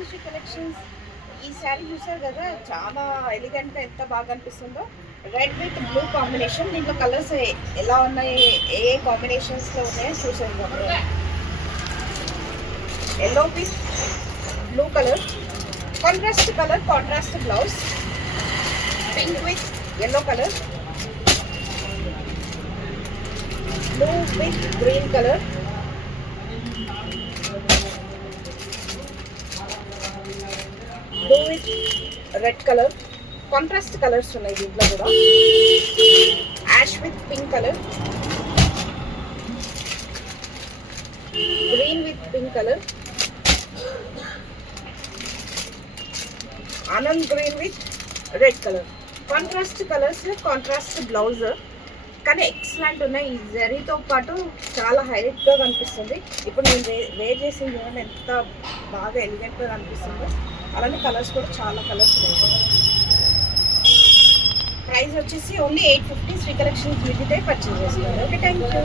టు శ్రీ కలెక్షన్స్. ఈ శారీ చూసారు కదా, చాలా ఎలిగెంట్గా ఎంత బాగా అనిపిస్తుందో. Red with blue combination. దీంట్లో కలర్స్ ఎలా ఉన్నాయి, ఏ కాంబినేషన్స్లో ఉన్నాయో చూసేద్దాం. Yellow with blue colour, contrast blouse. Pink with yellow color, blue with green color, blue with red color. Contrast colors ఉన్నాయి దీంట్లో కూడా. Ash with pink colour, green with pink colour, and green with red colour. Contrast colours, contrast blouse, కానీ excellent ఉన్నాయి. ఈ జరీతో పాటు చాలా హైలైట్గా కనిపిస్తుంది. ఇప్పుడు నేను వేర్ చేసింది చూడండి ఎంత బాగా ఎలిగెంట్గా కనిపిస్తుందో. అలానే కలర్స్ కూడా చాలా కలర్స్ ఉన్నాయి. ప్రైస్ వచ్చేసి ఓన్లీ 850. శ్రీ కలెక్షన్స్ విజిట్ అయి పర్చేస్ చేసుకోండి. Okay, thank you.